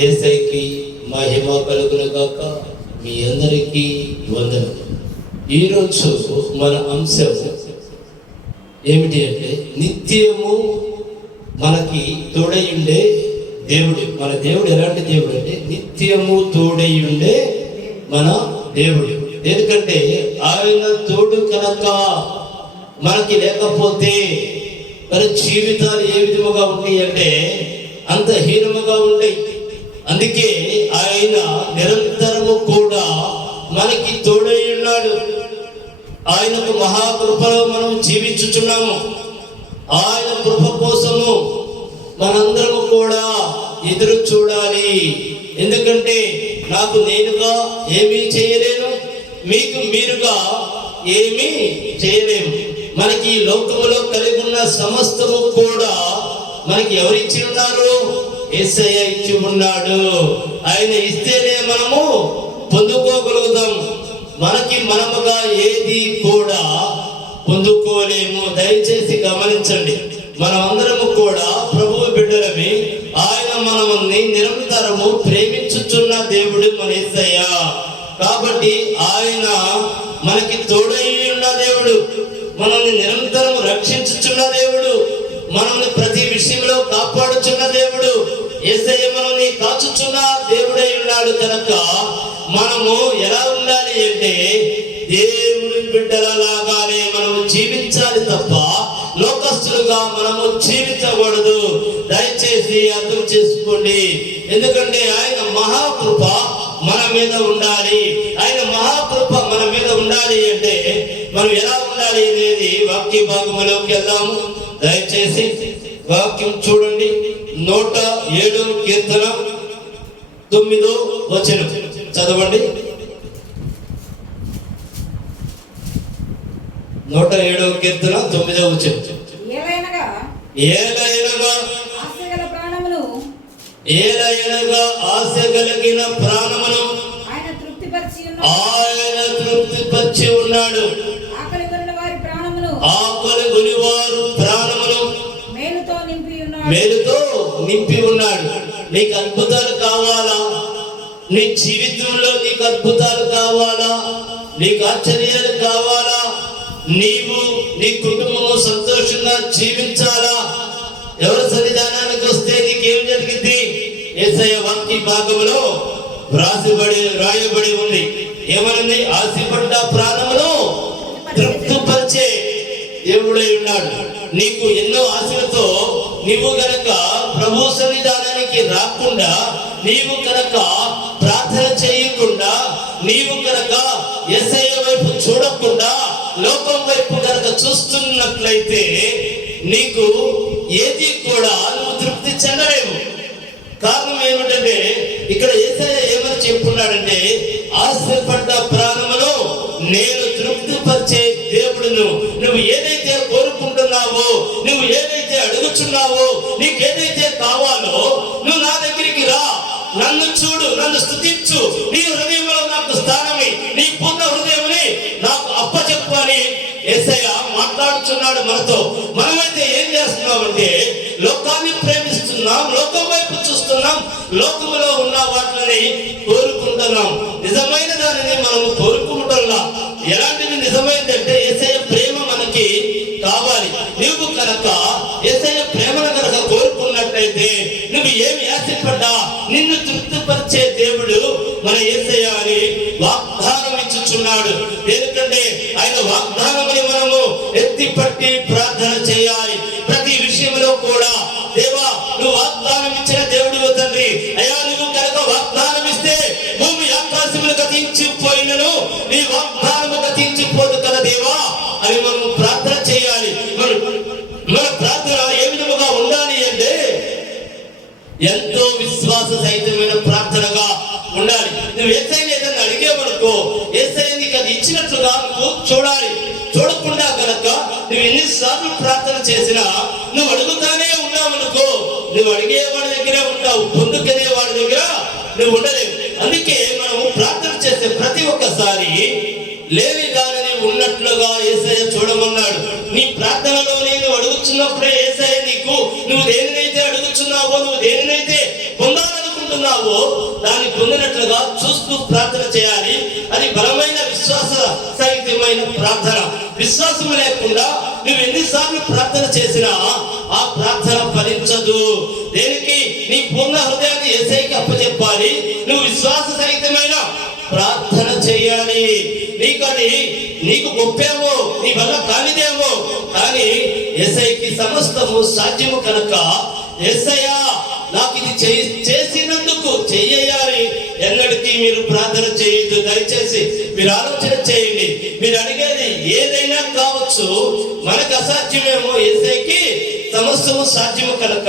యేసయ్యకి మహిమ కలుగును గాక. మీ అందరికీ వందనములు. ఈరోజు మన అంశం ఏమిటి అంటే నిత్యము మనకి తోడై ఉండే దేవుడు. మన దేవుడు ఎలాంటి దేవుడు అంటే నిత్యము తోడై ఉండే మన దేవుడు. ఎందుకంటే ఆయన తోడు కనుక మనకి లేకపోతే మన జీవితాలు ఏ విధముగా ఉంటాయి అంటే అంత హీనముగా ఉంటాయి. అందుకే ఆయన నిరంతరము కూడా మనకి తోడై ఉన్నాడు. ఆయనకు మహాకృపలో మనం జీవించుచున్నాము. ఆయన కృప కోసము మనందరము కూడా ఎదురు చూడాలి. ఎందుకంటే నాకు నేనుగా ఏమీ చేయలేను, మీకు మీరుగా ఏమీ చేయలేము. మనకి ఈ లోకములో కలిగి ఉన్న సమస్తము కూడా మనకి ఎవరిచ్చి ఉన్నారు? యేసయ్య ఇచ్చి ఉన్నాడు. ఆయన ఇస్తేనే మనము పొందుకోగలుగుతాం. మనకి మనముగా ఏది కూడా పొందుకోలేము. దయచేసి గమనించండి, మనమందరము కూడా ప్రభువు బిడ్డలమే. ఆయన మనల్ని నిరంతరము ప్రేమించుచున్న దేవుడు మన యేసయ్య. కాబట్టి ఆయన మనకి తోడై ఉన్న దేవుడు, మనల్ని నిరంతరం రక్షించుచున్న దేవుడు, మనల్ని ప్రతి విషయంలో కాపాడుచున్న దేవుడు. యేసయ్య మనల్ని కాచుచున్న దేవుడై ఉన్నాడు కనుక మనము ఎలా ఉండాలి అంటే దేవుడి బిడ్డలలాగానే మనము జీవించాలి తప్ప లోకస్తులుగా మనము జీవించకూడదు. దయచేసి అర్థం చేసుకోండి. ఎందుకంటే ఆయన మహాకృప మన మీద ఉండాలి. ఆయన మహాకృప మన మీద ఉండాలి అంటే మనం ఎలా ఉండాలి అనేది వాక్య భాగంలోకి వెళ్దాము. దయచేసి వాక్యం చూడండి. 107 కీర్తన 9వ వచనం చదవండి. 107వ కీర్తన 9వ వచనం. ఏలయనగా ఆశ కలిగిన ప్రాణమును ఆయన తృప్తిపరిచి ఉన్నాడు. ఆకలి కొనివారు ప్రాణమును మేలుతో నింపి ఉన్నాడు. నీకు అద్భుతాలు కావాలా? నీ జీవితంలో నీకు అద్భుతాలు కావాలా? నీకు ఆశ్చర్యాలు కావాలా? నీవు నీ కుటుంబము సంతోషంగా జీవించాలా? ఎవరి సన్నిధానానికి వస్తే నీకేం జరిగింది? యేసయ్య వాక్య భాగంలో రాయబడి ఉంది. ఏమనుంది? ఆశపడ్డ ప్రాణమును తృప్తిపరిచే దేవుడై ఉన్నాడు. నీకు ఎన్నో ఆశలతో నీవు గనక ప్రభు సన్నిధానానికి రాకుండా, నీవు కనుక ప్రార్థన చేయకుండా, నీవు కనుక యేసయ్య వైపు చూడకుండా లోకం వైపు కనుక చూస్తున్నట్లయితే నీకు ఏది కూడా నువ్వు తృప్తి చెందలేవు. కారణం ఏమిటంటే ఇక్కడ యేసయ్య ఏమని చెప్పున్నాడంటే ఆశపడ్డ ప్రాణమును నేను తృప్తిపరిచే దేవుడును. నువ్వు ఏదైతే కోరుకుంటున్నావో, నువ్వు ఏదైతే అడుగుచున్నావో, నీకు ఏదైతే కావాలో నువ్వు నా దగ్గరికి రా, నన్ను చూడు, నన్ను స్తుతించు, నీ హృదయంలో నాకు స్థానమే, నీ పూర్ణ హృదయమని నాకు అప్పచెప్పు అని యేసయ్య మాట్లాడుచున్నాడు మనతో. మనమైతే ఏం చేస్తున్నామంటే లోకాన్ని ప్రేమిస్తున్నాం, లోకం వైపు చూస్తున్నాం, లోకములో ఉన్న వాటిని కోరుకుంటున్నాం. నిజమైన దానిని మనము కోరుకుంటున్నా. ఎలాంటిది నిజమైందంటే యేసయ్య ప్రేమ మనకి కావాలి. నువ్వు కనుక యేసయ్య ప్రేమను కనుక కోరుకున్నట్లయితే నువ్వు ఏమి ఆశపడ్డా నిన్ను తృప్తిపరిచే దేవుడు మన యేసయ్య అని వాగ్దానం ఇచ్చుచున్నాడు. ఎందుకంటే ఆయన వాగ్దానమని మనము ఎత్తిపట్టి ప్రార్థన చేయాలి. ప్రతి విషయంలో కూడా దేవా నువ్వు వాగ్దానం ఇచ్చిన దేవుడు తండ్రి, అయ్యా నువ్వు కనుక వాగ్దానం ఇస్తే భూమి ఆకాశములు గతించిపోయినను నీ వాగ్దానము గతించిపోదు కదా దేవా అని మనం ప్రార్థన చేయాలి. మన ప్రార్థన ఏ విధముగా ఉండాలి అంటే ఎంతో విశ్వాస సహితమైన ప్రార్థనగా ఉండాలి. నువ్వు యేసయ్యని ఏదైనా అడిగేవనుకో యేసయ్య నీకు అది ఇచ్చినట్లుగా నువ్వు చూడాలి. చూడకుండా కనుక నువ్వు ఎన్నిసార్లు ప్రార్థన చేసినా నువ్వు అడుగుతానే ఉన్నావనుకో, నువ్వు అడిగే వాడి దగ్గరే ఉంటావు, పొందుకునే వాడి దగ్గర నువ్వు ఉండలేవు. అందుకే మనము ప్రార్థన చేసే ప్రతి ఒక్కసారి లేని దానిని ఉన్నట్లుగా యేసయ్య చూడమన్నాడు. నీ ప్రార్థనలో నేను అడుగుతున్నప్పుడే యేసయ్య నీకు నువ్వు దేనినైతే అడుగుతున్నావో, నువ్వు దేనినైతే పొందాలనుకుంటున్నావో ఆశిస్తున్నావో దాన్ని పొందినట్లుగా చూస్తూ ప్రార్థన చేయాలి. అది బలమైన విశ్వాస సహితమైన ప్రార్థన. విశ్వాసం లేకుండా నువ్వు ఎన్నిసార్లు ప్రార్థన చేసినా ఆ ప్రార్థన ఫలించదు. దేనికి? నీ పూర్ణ హృదయాన్ని యేసయ్యకి అప్పచెప్పాలి. నువ్వు విశ్వాస సహితమైన ప్రార్థన చేయాలి. నీకు గొప్పేమో, నీ వల్ల కానిదేమో, కానీ యేసయ్యకి సమస్తము సాధ్యము కనుక యేసయ్య నాకు ఇది చేసినందుకు చెయ్యాలి. ఎన్నటికీ మీరు ప్రార్థన చేయొద్దు. దయచేసి మీరు ఆలోచన చేయండి. మీరు అడిగేది ఏదైనా కావచ్చు. మనకు అసాధ్యమేమో, యేసయ్యకి సమస్తము సాధ్యము కనుక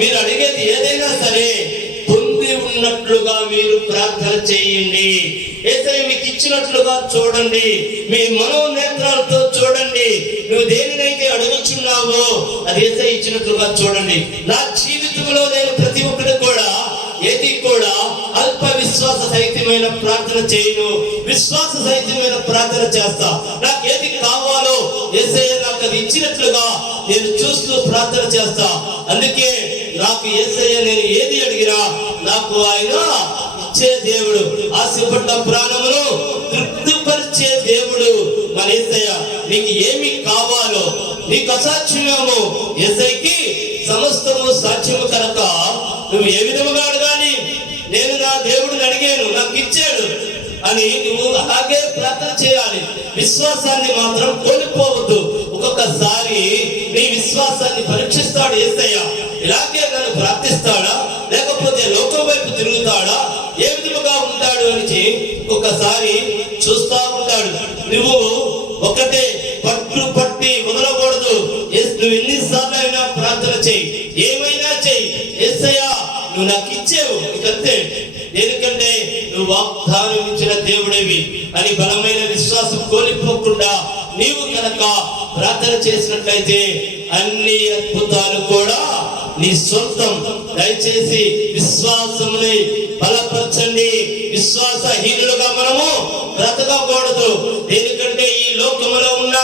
మీరు అడిగేది ఏదైనా సరే పొంది ఉన్నట్లుగా మీరు ప్రార్థన చేయండి. యేసయ్య మీకు ఇచ్చినట్లుగా చూడండి. మీ మనోనేత్రాలతో చూడండి. నువ్వు దేనినైతే అడుగుచున్నావో అది యేసయ్య ఇచ్చినట్లుగా చూడండి. నా జీవితంలో నేను ప్రతి ఒక్కటి కూడా అల్ప విశ్వాస సహితమైన ప్రార్థన చేయను. విశ్వాస సహితమైన ప్రార్థన చేస్తా. నాకు ఏది కావాలో యేసయ్య నాకు అది ఇచ్చినట్లుగా నేను చూస్తూ ప్రార్థన చేస్తా. అందుకే నాకు యేసయ్య నేను ఏది అడిగినా నాకు ఆయన ఇచ్చే దేవుడు. ఆశపడ్డ ప్రాణమును తృప్తిపరిచే దేవుడు మన యేసయ్య. నీకు ఏమి కావాలో, నీకు అసాధ్యమేమో, యేసయ్యకి సమస్తము సాధ్యము కనుక నువ్వు ఏ విధముగా అడగాలి? నేను నా దేవుడిని అడిగాను, నాకు ఇచ్చాడు అని నువ్వు అలాగే ప్రార్థన చేయాలి. విశ్వాసాన్ని మాత్రం కోల్పోవద్దు. ఒక్కొక్కసారి నీ విశ్వాసాన్ని పరీక్షిస్తాడు యేసయ్య. ఇలాగే నన్ను ప్రార్థిస్తాడా, లేకపోతే లోకం వైపు తిరుగుతాడా, ఏ విధముగా ఉంటాడు అని ఒక్కొక్కసారి చూస్తా ఉంటాడు. నువ్వు ఒకటే పట్టి వదలకూడదు. నువ్వు ఎన్నిసార్లు అయినా ప్రార్థన చేయి, ఏమైనా చేయి. యేసయ్య నువ్వు నాకు ఇచ్చేవు, నీకంతే. ఎందుకంటే నువ్వు వాగ్దానం ఇచ్చిన దేవుడివి అని బలమైన విశ్వాసం కోల్పోకుండా నీవు కనుక ప్రార్థన చేసినట్లయితే అన్ని అద్భుతాలు కూడా నీ సొంతం. దయచేసి విశ్వాసముని బలపరచండి. విశ్వాసహీనులుగా మనము బ్రతకకూడదు. ఎందుకంటే ఈ లోకములో ఉన్న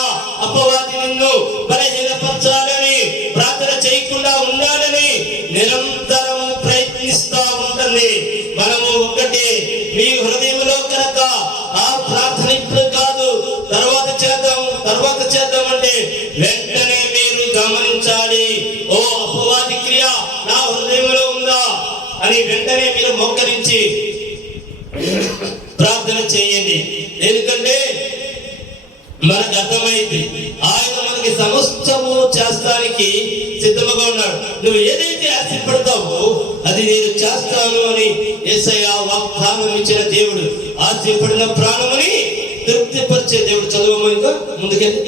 అపవాది నిన్ను బలహీనపరచాలని, ప్రార్థన చేయకుండా ఉండాలని నిరంతరం ప్రయత్నిస్తా ఉంటుంది. మనము ఒకటి మీ హృదయంలో కనుక ఆ ప్రార్థన ఇప్పుడు కాదు, తర్వాత చేద్దాం అంటే వెంటనే మీరు గమనించాలి. ఓ అపవాది క్రియ నా హృదయంలో ఉందా అని వెంటనే మీరు మోకరించి ప్రార్థన చేయండి. ఎందుకంటే మనకు అర్థమైంది ఆయన మనకి సమస్తము చేస్తానికి సిద్ధముగా ఉన్నాడు. నువ్వు ఏదైతే ఆశపడతావో అది నేను చేస్తాను అని యేసయ్య వాగ్దానం ఇచ్చిన దేవుడు. ఆశపడిన ప్రాణముని తృప్తిపరిచే దేవుడు. చదువు ఇంకా ముందుకెళ్ళి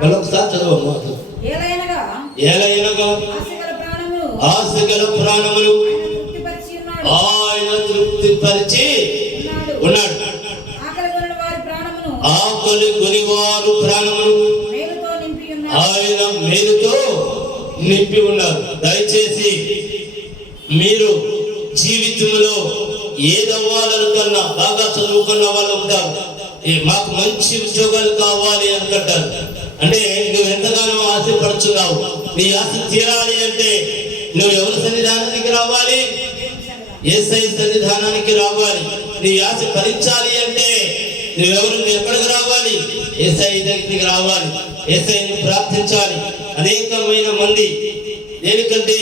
మరొకసారి చదవమ్మా. ఏలయనగా ఆశగల ప్రాణములు ఆయన తృప్తిపరిచి ఉన్నాడు. ఆకలి కొనివారు ప్రాణములు ఆయన మేలుతో నింపి ఉన్నారు. దయచేసి మీరు జీవితంలో ఏదవ్వాలనుకన్నా బాగా చదువుకున్న వాళ్ళు ఉంటారు. మాకు మంచి ఉద్యోగాలు కావాలి అనుకుంటారు. అంటే నువ్వు ఎంతగానో ఆశపడుచున్నావు. నీ ఆశ తీరాలి అంటే నువ్వు ఎవరి సన్నిధానానికి రావాలి? యేసయ్య సన్నిధానానికి రావాలి. నీ ఆశ ఫలించాలి అంటే నువ్వు ఎక్కడికి రావాలి? యేసయ్య దగ్గరికి రావాలి. యేసయ్యని ప్రార్థించాలి. అనేకమైన మంది దేనికంటే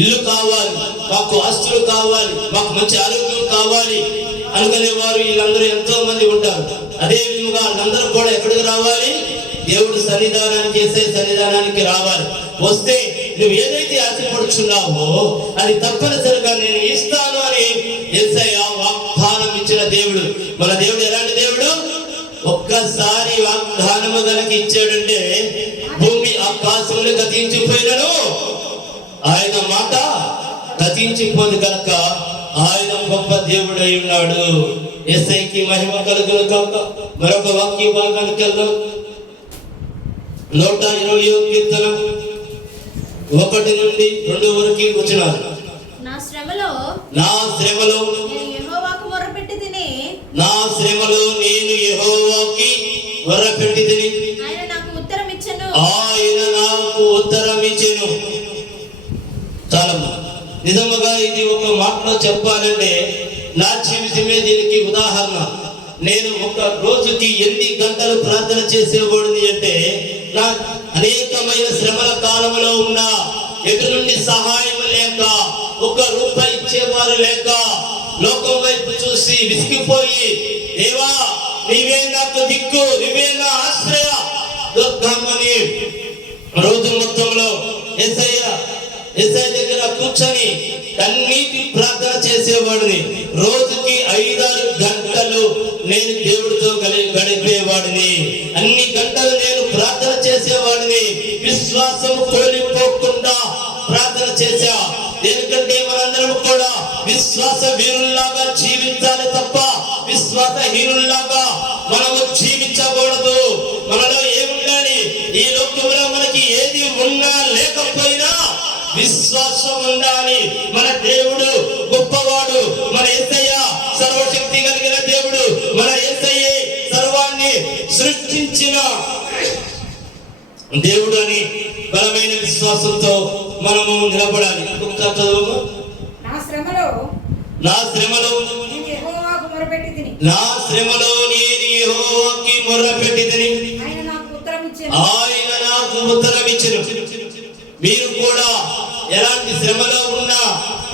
ఇల్లు కావాలి, మాకు ఆస్తులు కావాలి, మాకు మంచి ఆరోగ్యం కావాలి అనుకునే వారు వీళ్ళందరూ ఎంతో మంది ఉంటారు. అదే విధంగా వాళ్ళందరూ కూడా ఎక్కడికి రావాలి? దేవుడి సన్నిధానానికి, యేసయ్య సన్నిధానానికి రావాలి. వస్తే నువ్వు ఏదైతే ఆశపడుచున్నావో అది తప్పనిసరిగా నేను ఇస్తాను అని యేసయ్య వాగ్దానం ఇచ్చిన దేవుడు. మన దేవుడు ఎలాంటి దేవుడు? ఒక్కసారి వాగ్దానము గనక ఇచ్చాడంటే భూమి ఆకాశములు గతించిపోయినను ఆయన మాట గతించిపోదు కనుక ఆయన గొప్ప దేవుడై ఉన్నాడు. యేసయ్యకి మహిమ కలుగును కాక. మరొక వాక్య భాగానికి వెళ్దాం. 120వ కీర్తన 1 నుండి 2 వరకు వచనాలు. నా శ్రమలో నేను యెహోవాకి మొర్రపెట్టి తిని ఆయన నాకు ఆయన నాకు ఉత్తరం ఇచ్చెను. చాలమ్మా. నిజముగా ఇది ఒక మాటలో చెప్పాలంటే నా జీవితమే దీనికి ఉదాహరణ. నేను ఒక రోజుకి ఎన్ని గంటలు ప్రార్థన చేసేవాడిని అంటే, నా అనేకమైన శ్రమల కాలంలో ఉన్నా ఎటు నుండి సహాయం లేక, ఒక్క రూపాయి ఇచ్చేవారు లేక, లోకం వైపు చూసి విసిగిపోయి, దేవా నీవే నాకు దిక్కు, నీవే నా ఆశ్రయ దుర్గమ్మని రోజు మొత్తంలో యేసయ్య దగ్గర కూర్చొని కన్నీటి ప్రార్థన చేసేవాడిని. రోజుకి 5-6 గంటలు నేను దేవుడితో గడిపేవాడిని. అన్ని గంటలు నేను ప్రార్థన చేసేవాడిని. విశ్వాసం కోల్పోకుండా ప్రార్థన చేశా. ఎందుకంటే మనందరం కూడా విశ్వాస వీరుల్లాగా జీవించాలి తప్ప విశ్వాసహీనుల్లాగా మనము జీవించకూడదు. మనలో ఏముండాలి? ఈ లోకంలో మనకి ఏది ఉన్నా లేకపోయినా విశ్వాసం ఉండాలి. మన దేవుడు గొప్పవాడు. మన యేసయ్య సర్వశక్తి కలిగిన దేవుడు. మన యేసయ్యే సర్వాన్ని సృష్టించిన దేవుడు అని బలమైన విశ్వాసంతో మనము నిలబడాలి. నా శ్రమలో నేను యెహోవాకు మొర్రపెట్టితిని. ఆయన నాకు ఉత్తరం ఇచ్చెను. మీరు కూడా ఎలాంటి శ్రమలో ఉన్నా,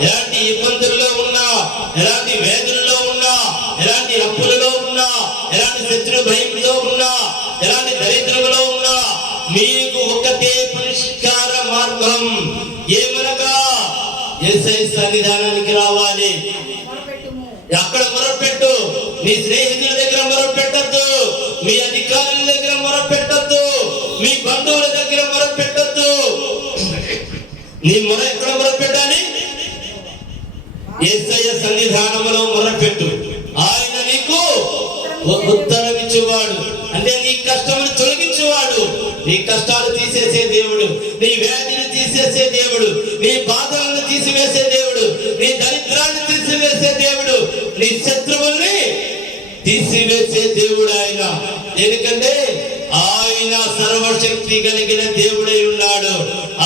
ఎలాంటి ఇబ్బందుల్లో ఉన్నా, ఎలాంటి వేదనలో ఉన్నా, ఎలాంటి అప్పులలో ఉన్నా, ఎలాంటి శత్రు భయంలో ఉన్నా, ఎలాంటి దరిద్రంలో ఉన్నా, మీకు ఒకటే పరిష్కార మార్గం. ఏమనగా యేసయ్య సన్నిధానానికి రావాలి. అక్కడ మొరపెట్టు. నీ స్నేహితుల దగ్గర మొరపెట్టద్దు, మీ అధికారుల దగ్గర మొరపెట్టద్దు, మీ బంధువుల దగ్గర మొరపెట్టద్దు. నీ మొర ఎక్కడ మొరపెట్టాలి? యేసయ్య సన్నిధానంలో మొరపెట్టు. ఆయన నీకు ఉత్తరం ఇచ్చేవాడు. అంటే నీ కష్టములు తొలగించేవాడు. నీ కష్టాలు తీసేసే దేవుడు, నీ వ్యాధిని తీసేసే దేవుడు, నీ బాధలను తీసివేసే దేవుడు, నీ దరిద్రాన్ని తీసివేసే దేవుడు, నీ శత్రువుల్ని తీసివేసే దేవుడు ఆయన. ఎందుకంటే ఆయన సర్వశక్తి కలిగిన దేవుడై ఉన్నాడు.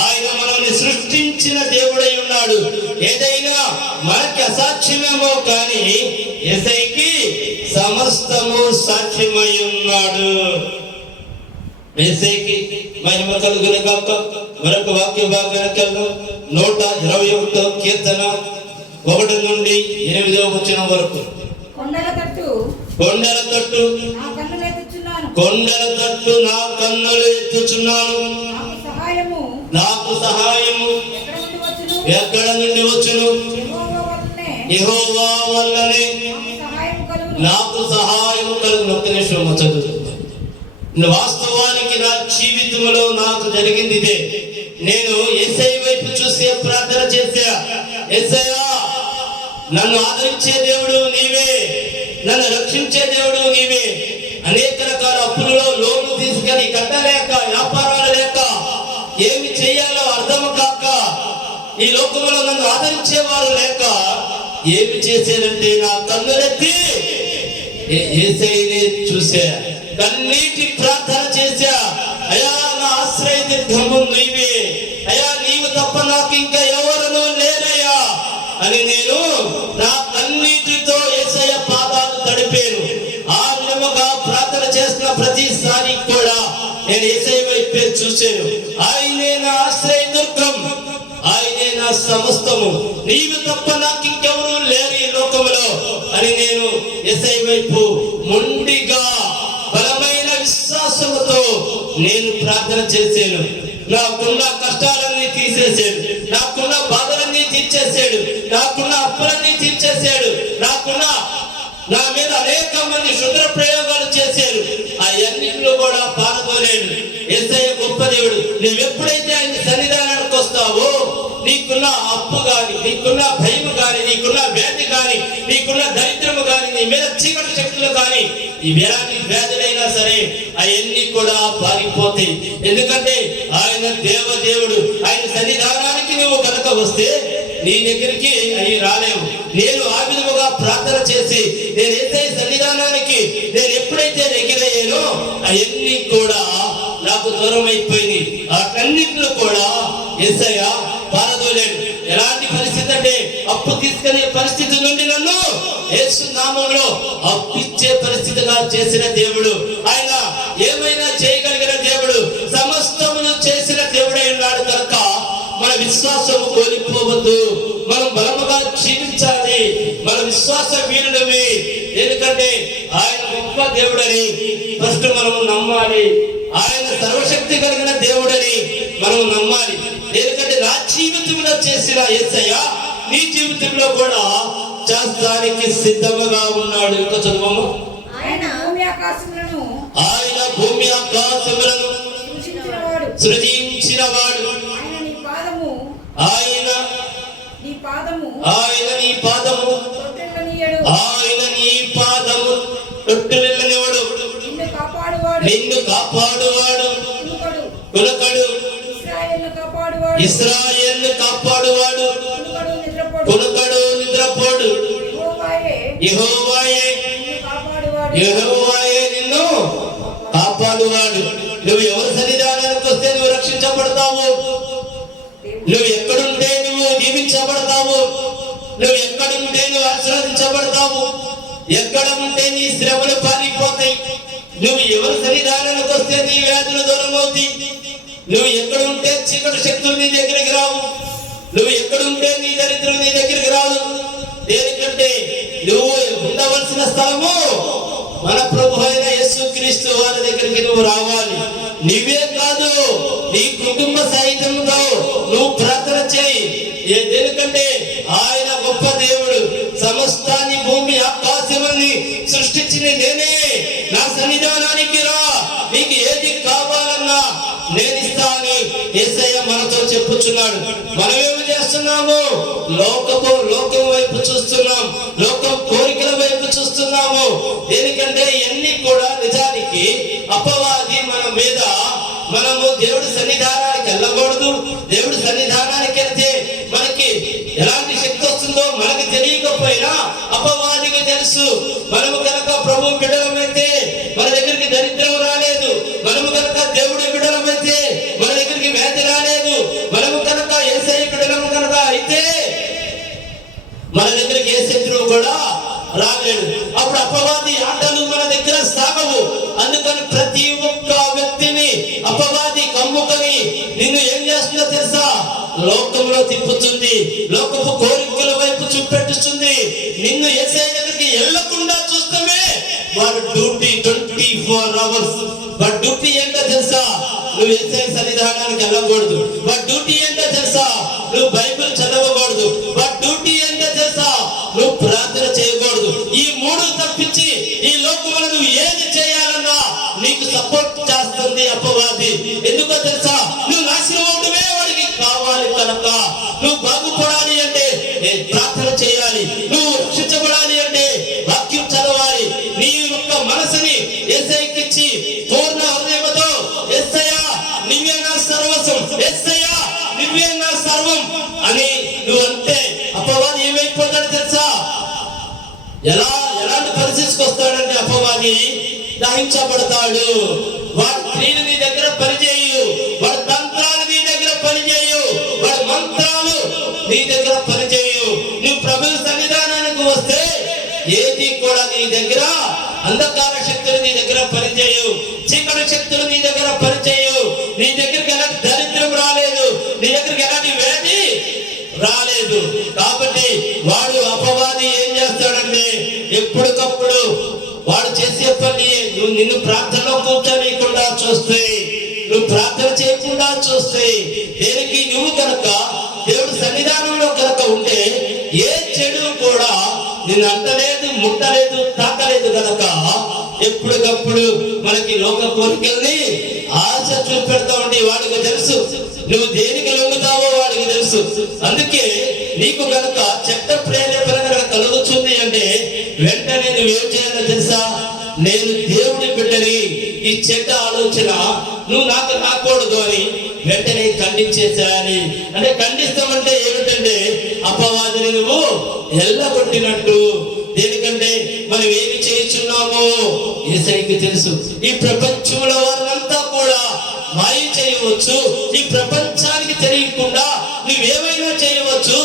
ఆయన మనల్ని సృష్టించిన దేవుడై ఉన్నాడు. ఏదైనా మనకి అసాధ్యమేమో కానీ యేసయ్యకి సమస్తము సాధ్యమై ఉన్నాడు. యేసయ్యకి మహిమ కలుగును గాక. మరొక వాక్య భాగానికి వెళ్దాం. 121వ కీర్తన 1 నుండి 8వ వచనం వరకు. కొండల తట్టు నా కన్నులు ఎత్తుచున్నాను. నాకు సహాయము ఎక్కడ నుండి వచ్చును? యెహోవా వల్లనే నాకు సహాయం కలుగును. ఒక్క నిమిషం చదువు. వాస్తవానికి నా జీవితంలో నాకు జరిగింది ఇదే. నేను యేసయ్య వైపు చూసే ప్రార్థన చేశా. యేసయ్యా, నన్ను ఆదరించే దేవుడు నీవే, నన్ను రక్షించే దేవుడు నీవే. అనేక రకాల అప్పులలో లోన్లు తీసుకొని కట్టలేక, వ్యాపారాలు లేక, ఏమి చేయాలో అర్థం కాక, ఈ లోకంలో నన్ను ఆదరించేవారు లేక ఏమి చేశానంటే నా కన్నులెత్తి యేసయ్యనే చూసా. కన్నీటి ప్రార్థన చేశా. అయ్యా, నా ఆశ్రయ దుర్గము నీవే. అయ్యా, నీవు తప్ప నాకు ఇంకా ఎవరునూ లేరయ్యా అని నేను నా కన్నీటితో యేసయ్య పాదాలు తడిపాను. ఆ నిజముగా ప్రార్థన చేసిన ప్రతిసారి కూడా నేను యేసయ్య వైపే చూశాను. ఆయనే నా ఆశ్రయ దుర్గం, ఆయనే నా సమస్తము. నీవు తప్ప నాకు ఇంకెవరూ లేరు ఈ లోకములో అని నేను యేసయ్య వైపు మొండిగా బలమైన విశ్వాసముతో నేను ప్రార్థన చేశాను. నాకున్న కష్టాలన్నీ తీసేసాడు, నాకున్న బాధలన్నీ తీర్చేసాడు, నాకున్న అప్పులన్నీ తీర్చేసాడు, నా మీద అనేక మంది శుద్ర ప్రయోగాలు చేశారు. అవన్నింటిలో కూడా పాల్గొలేడు. యేసయ్య గొప్ప దేవుడు. నువ్వెప్పుడైతే ఆయన సన్నిధానానికి వస్తావో నీకున్న అప్పు గాని, నీకున్న భయం గాని, నీకున్న వ్యాధి గాని, నీకున్న దరిద్రము గాని, నీ మీద చీకటి శక్తులు గాని, ఈ ఎలాంటి వ్యాధులైనా సరే అవన్నీ కూడా పారిపోతాయి. ఎందుకంటే ఆయన దేవదేవుడు. ఆయన సన్నిధానానికి నువ్వు కనుక వస్తే నీ దగ్గరికి అవి రాలేవు. నేను ఆ విధముగా ప్రార్థన చేసి నేను యేసయ్య సన్నిధానానికి నేను ఎప్పుడైతే దగ్గరయ్యానో అవన్నీ కూడా నాకు నాకు దూరం అయిపోయింది. వాటన్నిటిలో కూడా యేసయ్య పారదోలేడు. ఎలాంటి పరిస్థితి అంటే అప్పు తీసుకునే పరిస్థితి నుండి నన్ను యేసు నామములో అప్పిచ్చే పరిస్థితిగా చేసిన దేవుడు. ఆయన ఏమైనా చేయగలిగిన దేవుడు, సమస్తమును చేసిన దేవుడై ఉన్నాడు కనుక మన విశ్వాసము కోల్పోవద్దు. మనం బలముగా జీవించాలి. మన విశ్వాస వీరుడమే. ఎందుకంటే ఆయన గొప్ప దేవుడని ఫస్ట్ మనము నమ్మాలి. ఆయన సర్వశక్తి కలిగిన దేవుడని మనం నమ్మాలి. ఎందుకంటే నా జీవితంలో చేసిన యేసయ్య నీ జీవితంలో కూడా చేస్తానికి సిద్ధముగా ఉన్నాడు. ఇంకా చదువు. ఆయన భూమి ఆకాశములను సృజించినవాడు. ఆయన నీ పాదము తొట్టిల్లనివాడు. నిన్ను కాపాడువాడు. కులకడు ఇశ్రాయేలును కాపాడువాడు. కులకడు నిద్రపోడు. యెహోవాయే నిన్ను కాపాడువాడు. నువ్వు ఎవరి సన్నిధానానికి వస్తే నువ్వు రక్షించబడతావు. నువ్వు ఎక్కడుంటే నువ్వు దీవించబడతావు. నువ్వు ఎక్కడుంటే నువ్వు ఆశీర్వదించబడతావు. ఎక్కడ ఉంటే నీ శ్రమలు పారిపోతాయి. నువ్వు ఎవరి సన్నిధానానికి వస్తే నీ వ్యాధులు దూరం అవుతాయి. నువ్వు ఎక్కడ ఉంటే చీకటి శక్తులు నీ దగ్గరికి రావు. నువ్వు ఎక్కడుంటే నీ దరిద్రులు నీ దగ్గరికి రాదు. దేనికంటే నువ్వు ఉండవలసిన స్థలము మన ప్రభు అయిన యేసుక్రీస్తు వారి దగ్గరికి నువ్వు రావాలి. నీవే కాదు, నీ కుటుంబ సహితంతో నువ్వు ప్రార్థన చేయి. దేనికంటే ఆయన గొప్ప దేవుడు. సమస్తాన్ని భూమి ఆకాశముని సృష్టించిన నేనే. నా సన్నిధానానికి రా, నీకు ఏది కావాలన్నా నేను ఇస్తా అని యేసయ్య మనతో చెప్పుచున్నాడు. మనమేమి చేస్తున్నాము? లోకం వైపు చూస్తున్నాం. లోకం కోరికల వైపు చూస్తున్నాము. దేనికంటే ఇవన్నీ కూడా నిజానికి అపవాది మన మీద. మనము దేవుడి సన్నిధానానికి వెళ్ళకూడదు. దేవుడి సన్నిధానానికి వెళ్తే మనకి ఎలాంటి శక్తి వస్తుందో మనకి తెలియకపోయినా అపవాదికి తెలుసు. మనము కనుక ప్రభు బిడ్డలమైతే మన దగ్గరికి దరిద్రం రాలేదు. మనము కనుక దేవుడి బిడ్డలమైతే మన దగ్గరికి వ్యాధి రాలేదు. మనము కనుక యేసయ్య బిడ్డలము కనుక అయితే మన దగ్గరికి ఏ శత్రువు కూడా రాలేడు. అప్పుడు అపవాది ఆటలు మన దగ్గర సాగవు. అందుకని ప్రతి ఒక్క వ్యక్తిని అపవాది కమ్ముకొని నిన్ను ఏం చేస్తుందో తెలుసా? లోకంలో తిప్పుతుంది. లోకపు కోరికల వైపు చూపెట్టుతుంది. నిన్ను యేసయ్య దగ్గరికి వెళ్ళకుండా చూస్తామే. వాడు డ్యూటీ 24 hours. వాడు డ్యూటీ ఏంటో తెలుసా? నువ్వు యేసయ్య సన్నిధానానికి వెళ్ళకూడదు. వాడి డ్యూటీ ఏంటో తెలుసా? నువ్వు బైబిల్ చదవకూడదు. వాడి డ్యూటీ ఏంటో తెలుసా? నువ్వు ప్రార్థన చేయకూడదు. ఈ మూడు తప్పించి ఈ లోకంలో నువ్వు ఏది చేయాలన్నా నీకు సపోర్ట్ చేస్తుంది అపవాది. ఎందుకో తెలుసా? నువ్వు నాశనం అవడమే వాడికి కావాలి కనుక నువ్వు బాగుపడాలి అంటే ప్రార్థన చేయాలి. నువ్వు రక్షించబడాలి అంటే వాక్యం చదవాలి. నీ యొక్క మనసుని యేసయ్యకిచ్చి పూర్ణ హృదయంతో యేసయ్య నీవే నా సర్వస్వం, యేసయ్య నీవే నా సర్వం అని నువ్వు అంటే అపవాది ఏమైపోతాడు తెలుసా? ఎలాంటి పరిస్థితికి వస్తాడంటే అపవాది దహించబడతాడు. వాడి క్రియలు నీ దగ్గర పనిచేయు. వాడి తంత్రాలు నీ దగ్గర పనిచేయు. వాడి మంత్రాలు నీ దగ్గర పనిచేయు. నువ్వు ప్రభు సన్నిధానానికి వస్తే ఏది కూడా నీ దగ్గర అంధకార శక్తులు నీ దగ్గర పనిచేయు. చీకటి శక్తులు నీ దగ్గర పనిచేయు. నీ దగ్గరికి ఎలాంటి దరిద్రం రాలేదు. నీ దగ్గరికి ఎలాంటి వ్యాధి రాలేదు. కాబట్టి వాడు అపవాది ఏం చేస్తాడంటే ఎప్పటికప్పుడు వాడు చేసే పని నువ్వు నిన్ను ప్రార్థనలో కూర్చోనీయకుండా చూస్తే, నువ్వు ప్రార్థన చేయకుండా చూస్తే, దేనికి నువ్వు కనుక దేవుడి సన్నిధానంలో కనుక ఉంటే ఏ చెడు కూడా నిన్ను అంటలేదు, ముట్టలేదు, తాకలేదు కనుక ఎప్పటికప్పుడు మనకి లోక కోరికల్ని ఆశ చూపెడతా ఉంటే వాడికి తెలుసు నువ్వు దేనికి లొంగుతావో వాడికి తెలుసు. అందుకే నీకు కనుక చెడ్డ ప్రేరేపణ కనుక కలుగుతుంది అంటే వెంటనే నువ్వేం చేయాలో తెలుసా? నేను దేవుడి బిడ్డని, ఈ చెడ్డ ఆలోచన నువ్వు నాకు రాకూడదు అని వెంటనే ఖండించేసేయాలి. అంటే ఖండిస్తామంటే ఏమిటంటే అపవాదిని నువ్వు ఎల్లగొట్టినట్టు. దేనికంటే మనం ఏమి చేస్తున్నామో యేసయ్యకి తెలుసు. ఈ ప్రపంచంలో వారంతా కూడా ప్రపంచానికి తెలియకుండా నువ్వేమైనా చేయవచ్చు,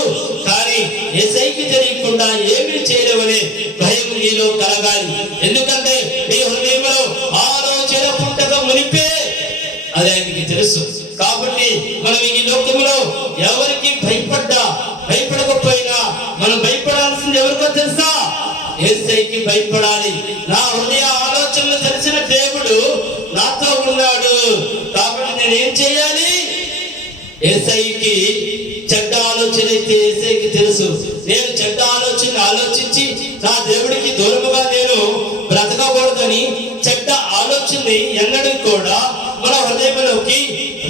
కానీ యేసయ్యకి తెలియకుండా ఏమీ చేయలేవనే భయం నీలో కలగాలి. ఎందుకంటే నీ హృదయంలో ఆలోచన పుట్టక మునిపే అది ఆయనకి తెలుసు. కాబట్టి మనం ఈ లోకంలో ఎవరికి భయపడకపోయినా మనం భయపడాల్సింది ఎవరికో తెలుసా? యేసయ్యకి భయపడాలి. నా హృదయ ఆలోచనలు తెలిసిన దేవుడు నాతో ఉన్నాడు, కాబట్టి నేనేం చేయాలి? యేసయ్యకి చెడ్డ ఆలోచన అయితే యేసయ్యకి తెలుసు. నేను చెడ్డ ఆలోచన ఆలోచించి నా దేవుడికి దూరముగా నేను బ్రతకకూడదని చెడ్డ ఆలోచనని ఎన్నడూ కూడా మన హృదయంలోకి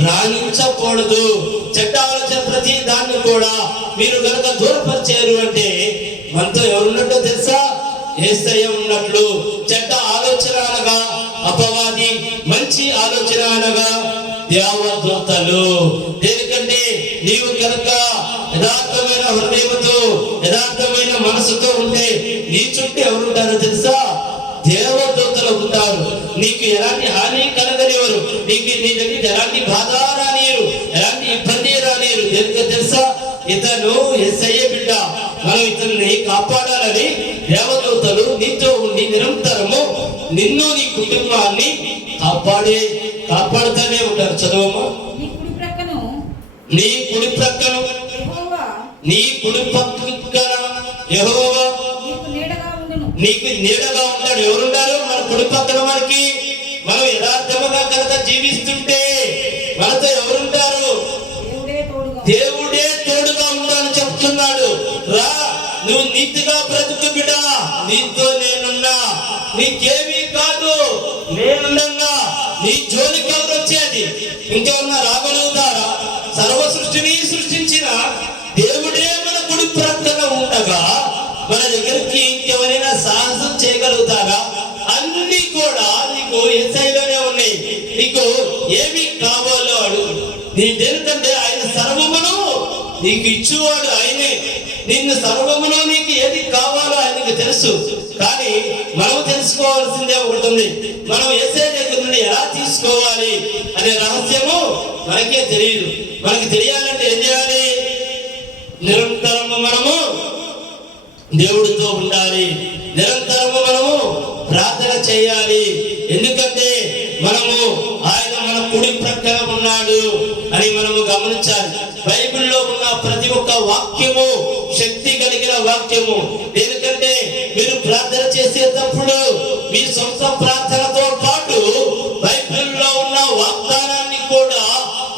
రాణించకూడదు. చెడ్డ ఆలోచన ప్రతి దాన్ని కూడా మీరు కనుక దూరపరిచారు అంటే మనతో ఎవరున్నట్టో తెలుసా? యేసయ్య ఉన్నట్లు. చెడ్డ ఆలోచన అనగా అపవాది, మంచి ఆలోచన అనగా దేవదూతలు. దేనికంటే నీవు కనుక యథార్థమైన హృదయంతో యథార్థమైన మనసుతో ఉంటే నీ చుట్టూ ఎవరుంటారో తెలుసా? దేవదూతలు ఉంటారు. నీకు ఎలాంటి హాని కలగనివ్వరు, నీకు నీ దగ్గర ఎలాంటి బాధ రానియరు, ఎలాంటి ఇబ్బంది రానియరు. దేనికో తెలుసా? ఇతను యేసయ్య బిడ్డ, మనం ఇతన్ని కాపాడాలని దేవదూతలు నీతో ఉండి నిరంతరము నిన్ను నీ కుటుంబాన్ని కాపాడుతూనే ఉంటారు. చదవమ్మా. నీ కుడి ప్రక్కను నీ కుడి ప్రక్కన యెహోవా నీకు నీడగా ఉంటాడు. ఎవరుంటారు మన కుడి పక్కన? మనకి మనం యథార్థముగా కనుక జీవిస్తుంటే మనతో ఎవరుంటారు? దేవుడే తోడుగా ఉంటానని చెప్తున్నాడు. రా, నువ్వు నీతిగా బ్రతుకు బిడ్డ, నీతో నేనున్నా, నీకేమీ కాదు, నేనుండగా నీ జోలికి ఎవరు వచ్చేది? ఇంకెవరన్నా రాగలుగుతారా? సర్వ సృష్టిని సృష్టించిన దేవుడే మన కుడి ప్రక్కన ఉండగా మన దగ్గరికి ఇంకెవరైనా సాహసం చేయగలుగుతారా? అన్ని కూడా నీకు యేసయ్యలోనే ఉన్నాయి. నీకు ఏమి కావాలో అడుగు. నీ దేనికంటే ఆయన సర్వమును నీకు ఇచ్చేవాడు ఆయనే. నిన్ను సర్వమును నీకు ఏది కావాలో ఆయనకు తెలుసు. కానీ మనం తెలుసుకోవాల్సిందే ఒకటి ఉంది. మనం యేసయ్య దగ్గర నుండి ఎలా తీసుకోవాలి అనే రహస్యము మనకే తెలియదు. మనకి తెలియాలంటే ఏం చేయాలి? నిరంతరము మనము దేవుడితో ఉండాలి, నిరంతరము మనము ప్రార్థన చేయాలి. ఎందుకంటే మనము ఆయన మన కుడి ప్రక్కన ఉన్నాడు అని మనము గమనించాలి. బైబిల్లో ఉన్న ప్రతి ఒక్క వాక్యము శక్తి కలిగిన వాక్యము. ఎందుకంటే మీరు ప్రార్థన చేసేటప్పుడు మీ సొంత ప్రార్థనతో పాటు బైబిల్లో ఉన్న వాగ్దానాన్ని కూడా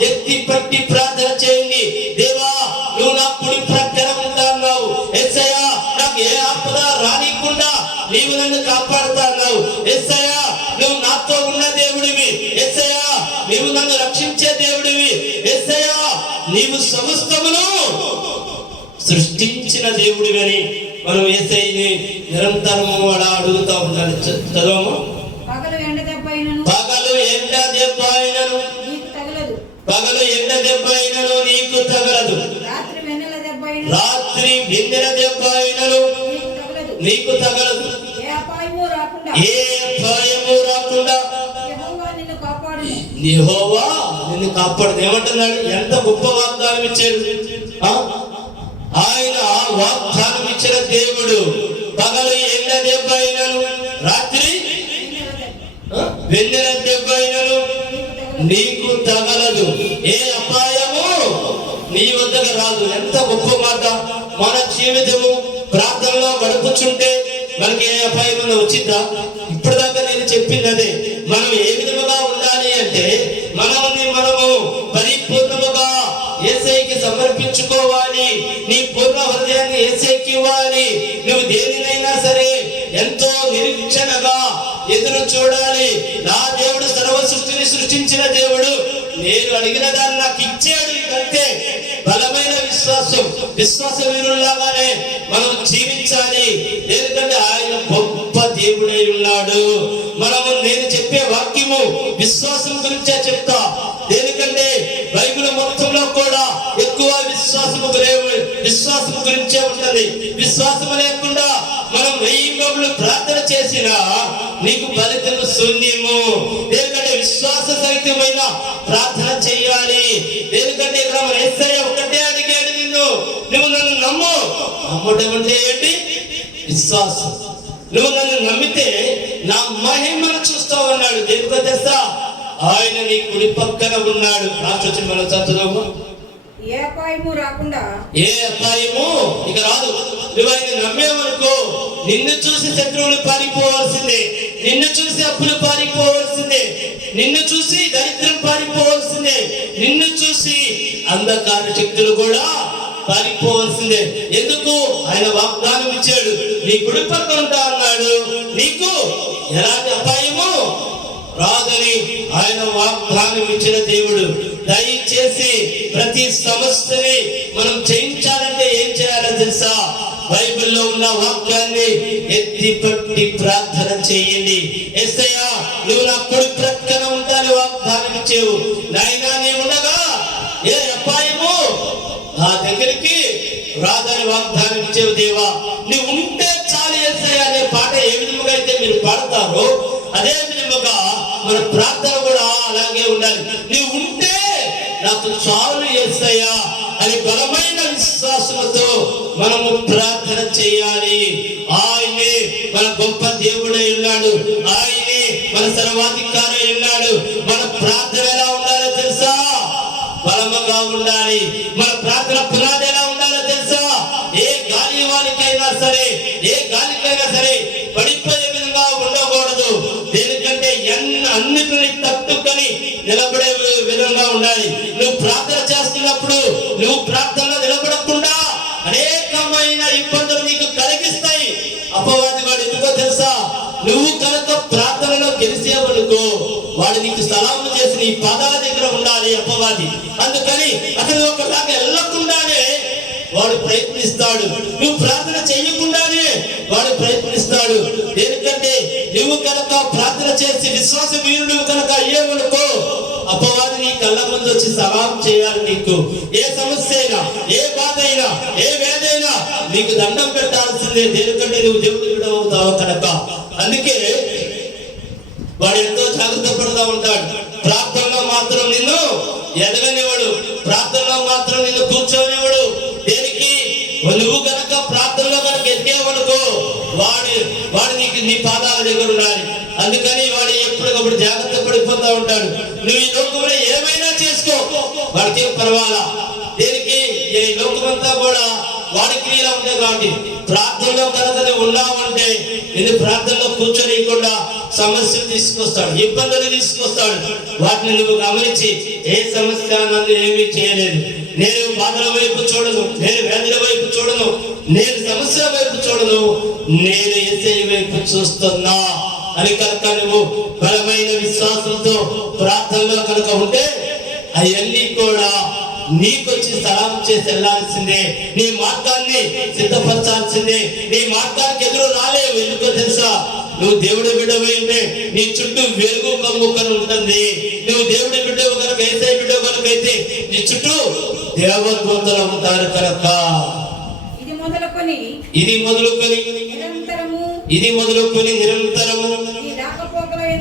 ఎత్తి పట్టి ప్రార్థన చేయండి. దేవా, నువ్వు నా కుడి ప్రక్కన ఉంటావు. యేసయ్య, నాకు ఏ ఆపద రానికుండా నీవు నన్ను కాపాడుతున్నావు. యేసయ్య, నువ్వు నాతో ఉన్న దేవుడివి. యేసయ్య, నీవు నన్ను రక్షించే దేవుడివి. యేసయ్య, నీవు సమస్తమును సృష్టించిన దేవుడివి అని మనం యేసయ్యని నిరంతరము అలా అడుగుతా ఉండాలి. చదవము. పగలు ఎండ దెబ్బ అయినను నీకు తగలదు, రాత్రి వెన్నెల దెబ్బ అయినను నీకు తగలదు. ఏ అపాయము రాకుండా యెహోవా నిన్ను కాపాడు. ఏమంటున్నాడు? ఎంత గొప్ప వాగ్దానం ఇచ్చాడు. ఆయన వాగ్దానం ఇచ్చిన దేవుడు. పగలు ఎండ దెబ్బ అయినను, రాత్రి వెన్నెల దెబ్బ అయినను నీకు తగలదు. ఏ అపాయము నీ వద్దకు రాదు. ఎంత గొప్ప మాట. మన జీవితము ప్రార్థనలో గడుపుచుంటే మనకి ఏ అపాయం వచ్చిందా? ఇప్పటిదాకా నేను చెప్పింది అదే. మనం ఏ విధముగా ఉండాలి అంటే మనము పరిపూర్ణముగా యేసయ్యకి సమర్పించుకోవాలి. నీ పూర్ణ హృదయాన్ని యేసయ్యకి ఇవ్వాలి. నువ్వు దేనినైనా సరే ఎంతో నిరీక్షణగా ఎదురు చూడాలి. నా దేవుడు సర్వ సృష్టిని సృష్టించిన దేవుడు, నేను అడిగిన దాన్ని నాకు ఇచ్చాడు. ఇంకంతే బలమైన విశ్వాస వీరుల్లాగానే మనం జీవించాలి. ఎందుకంటే ఆయన గొప్ప దేవుడై ఉన్నాడు. నేను చెప్పే వాక్యము విశ్వాసం గురించే చెప్తా. దేనికంటే బైబిల్ మొత్తంలో కూడా ఎక్కువ విశ్వాసము గురించే ఉంటది. విశ్వాసం లేకుండా మనం 1000 ప్రార్థన చేసినా నీకు ఫలితం శూన్యము. ఎందుకంటే విశ్వాస సహితమైన ప్రార్థన చేయాలి. ఎందుకంటే ఇక్కడ మన యేసయ్య ఒకటే అడిగాడు నిన్ను, నువ్వు నన్ను నమ్ము. నమ్మటం అంటే ఏంటి? విశ్వాసం. నువ్వు నన్ను నమ్మితే నా మహిమను చూస్తావు అన్నాడు. దేనికో తెలుసా? ఆయన నీ కుడి పక్కన ఉన్నాడు. రాష్ట్రం మనం చదువు. ఏ అపాయము రాకుండా, ఏ అపాయము ఇక రాదు. నువ్వు ఆయన నమ్మేవనుకో, నిన్ను చూసి శత్రువులు పారిపోవాల్సిందే, నిన్ను చూసి అప్పులు పారిపోవాల్సిందే, నిన్ను చూసి దరిద్రం పారిపోవాల్సిందే, నిన్ను చూసి అంధకార శక్తులు కూడా పారిపోవాల్సిందే. ఎందుకు? ఆయన వాగ్దానం ఇచ్చాడు, నీ కుడి పక్కన ఉంటా అన్నాడు. నీకు ఎలాంటి అపాయము రాదని ఆయన వాగ్దానం ఇచ్చిన దేవుడు. దయచేసి ప్రతి సమస్యని మనం జయించాలంటే ఏం చేయాలో తెలుసా? బైబిల్లో ఉన్న వాక్యాన్ని ఎత్తి పట్టి ప్రార్థన చేయండి. యేసయ్యా, నువ్వు నా కుడి ప్రక్కన ఉంటాను వాగ్దానం ఇచ్చావు. నాయనా, నీ ఉండగా ఏ అపాయము నా దగ్గరికి రాదని వాగ్దానం ఇచ్చావు. దేవా, నువ్వు ఉంటే చాలు యేసయ్యా అనే పాట ఏ విధముగా అయితే మీరు పాడతారో అదే విధముగా మన ప్రార్థన కూడా అలాగే ఉండాలి. నీవు ఉంటే నాకు చాలు యేసయ్యా అని బలమైన విశ్వాసంతో మనము ప్రార్థన చేయాలి. ఆయనే మన గొప్ప దేవుడై ఉన్నాడు, ఆయనే మన సర్వాధికారి అయి ఉన్నాడు. మన ప్రార్థన ఎలా ఉండాలో తెలుసా? బలముగా ఉండాలి. మన ప్రార్థన పునాది ఎలా ఉండాలో తెలుసా? ఏ గాలి వానికైనా సరే, ఏ గాలికైనా సరే పడిపోయే విధంగా ఉండకూడదు. దేనికంటే అన్నిటిని తట్టుకొని నిలబడే విధంగా ఉండాలి. నువ్వు ప్రార్థన చేస్తున్నప్పుడు నువ్వు ప్రార్థనలో నిలబడకుండా అనేకమైన ఇబ్బందులు నీకు కలిగిస్తాయి అపవాది. వాడు ఎందుకో తెలుసా? నువ్వు కనుక ప్రార్థనలో గెలిచేవనుకో, వాడు నీకు సలాము చేసి నీ పాదాల దగ్గర ఉండాలి అపవాది. అందుకని అతను ఒకలాగా వెళ్ళకుండానే వాడు ప్రయత్నిస్తాడు. నువ్వు ప్రార్థన చేయకుండానే వాడు ప్రయత్నిస్తాడు. ఎందుకంటే నువ్వు కనుక ప్రార్థన చేసి విశ్వాస వీరుడు కనుక అయ్యేవనుకో, అపవాది నీ కళ్ళ ముందు వచ్చి సలాం చేయాలి. నీకు ఏ సమస్య అయినా, ఏ బాధ అయినా, ఏ వేదైనా నీకు దండం పెట్టాల్సిందే. ఎందుకంటే నువ్వు దేవుడు విడవుతావు కనుక. అందుకే వాడు ఎంతో జాగ్రత్త పడుతూ ఉంటాడు. ప్రార్థనలో మాత్రం నిన్ను ఎదగనివాడు, ప్రార్థనలో మాత్రం నిన్ను కూర్చోనివాడు. దేనికి? నువ్వు కనుక ప్రార్థనలో కనుక ఎదిగేవనుకో, వాడు నీకు నీ పాదాల దగ్గర ఉండాలి. అందుకని వాడు ఎప్పటికప్పుడు జాగ్రత్త పడిపోతూ ఉంటాడు. నువ్వు ఈ లోకంలో ఏమైనా చేసుకో, వాడికి పర్వాలా. దేనికి? ఈ లోకమంతా కూడా వాడి క్రియలు ఉంటాయి. కాబట్టి ప్రార్థనలో కనుక ఉన్నావంటే నిన్ను ప్రార్థనలో కూర్చోనియకుండా సమస్యలు తీసుకొస్తాడు, ఇబ్బందులు తీసుకొస్తాడు. వాటిని నువ్వు గమనించి ఏ సమస్య నన్ను ఏమీ చేయలేదు, నేను బాధల వైపు చూడను, నేను వేదన వైపు చూడను, నేను సమస్యల వైపు చూడను, నేను యేసయ్య వైపు చూస్తున్నా అని కనుక నువ్వు బలమైన విశ్వాసంతో ప్రార్థనలో కనుక ఉంటే అవన్నీ కూడా నీకొచ్చి సలాం చేసి వెళ్ళాల్సిందే. నీ మార్గాన్ని సిద్ధపరచాల్సిందే. నీ మార్గానికి ఎదురు రాలేవు. ఎందుకో తెలుసా? నువ్వు దేవుడి బిడ్డవైతే నీ చుట్టూ వెలుగు కమ్ముకొని ఉంటుంది. నువ్వు దేవుడి బిడ్డవు కనుక, యేసయ్య బిడ్డవు కనుక అయితే నీ చుట్టూ దేవదూతలు ఉంటారు కనుక. ఇది మొదలుకొని నిరంతరము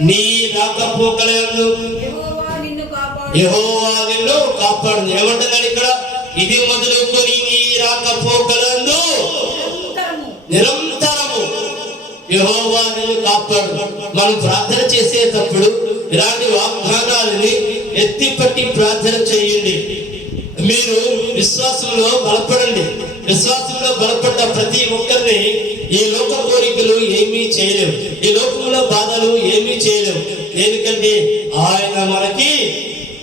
నీ రాకపోకలందు యెహోవా నిన్ను కాపాడు. ఏమంటున్నాడు ఇక్కడ? ఇది మొదలుకొని నీ రాకపోకలందు నిరంతరము యెహోవా నిన్ను కాపాడు. మనం ప్రార్థన చేసేటప్పుడు ఇలాంటి వాగ్దానాలని ఎత్తిపట్టి ప్రార్థన చేయండి. మీరు విశ్వాసంలో బలపడండి. విశ్వాసంలో బలపడ్డ ప్రతి ఒక్కరిని ఈ లోక కోరికలు ఏమీ చేయలేవు, ఈ లోకంలో బాధలు ఏమీ చేయలేవు. ఎందుకంటే ఆయన మనకి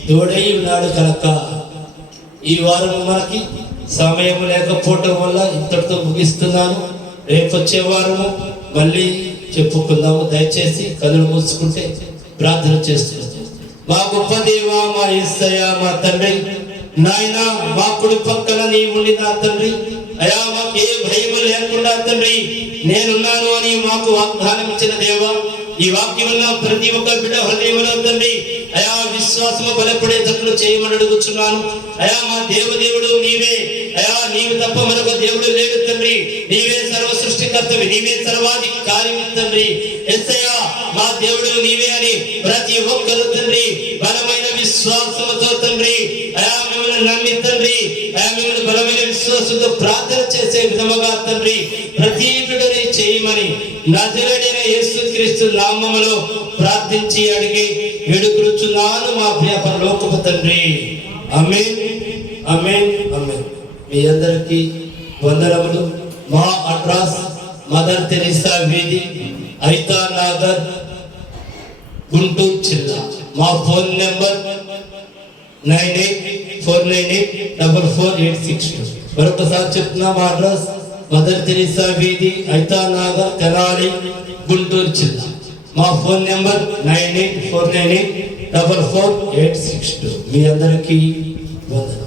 తోడై ఉన్నాడు కనుక. ఈ వారం మనకి సమయం లేకపోవటం వల్ల ఇంతటితో ముగిస్తున్నాను. రేపు వచ్చే వారము మళ్ళీ చెప్పుకుందాము. దయచేసి కనులు మూసుకుంటే ప్రార్థన చేస్తున్నాం. మా గొప్ప దేవా, మా యేసయ్య, మా తండ్రి, నాయన మా కుడి పక్కన నీ ఉండి నా తండ్రి, అయా మాకు ఏ భయం లేకుండా తండ్రి నేనున్నాను అని మాకు వాగ్దానం ఇచ్చిన దేవా, ఈ వాక్యమున్న ప్రతి ఒక్క బిడ్డ హృదయంలో తండ్రి అయా విశ్వాసము బలపడేటట్లు చేయమని అడుగుచున్నాను. అయా మా దేవదేవుడు నీవే, అయా నీవు తప్ప మరొక దేవుడు లేడు తండ్రి. నీవే సర్వ సృష్టికర్తవి, నీవే సర్వాధికారి తండ్రి. యేసయ్యా మా దేవుడు నీవే అని ప్రతి ఒక్కరు తండ్రి బలమైన విశ్వాసంతో తండ్రి అయా మిమ్మల్ని నమ్మి తండ్రి అయా మిమ్మల్ని బలమైన విశ్వాసంతో ప్రార్థన చేసే విధముగా తండ్రి ప్రతి బిడ్డని చేయమని నజరేయుడైన యేసుక్రీస్తు నామములో ప్రార్థించి అడిగి వేడుకొనుచున్నాను మా ప్రియ పరలోకపు తండ్రి. ఆమేన్ ఆమేన్ ఆమేన్. మీ అందరికీ వందనములు. మా అడ్రస్ మదర్ తెరిసా వీధి, ఐతా నగర్, గుంటూరు జిల్లా. మా ఫోన్ నెంబర్ 9849844862. మరొకసారి చెప్తున్నా, మా అడ్రస్ మదర్ తెరిసా వీధి, ఐతా నగర్, తెనాలి, గుంటూరు జిల్లా. మా ఫోన్ నెంబర్ 9849844862. మీ అందరికీ వందనాలు.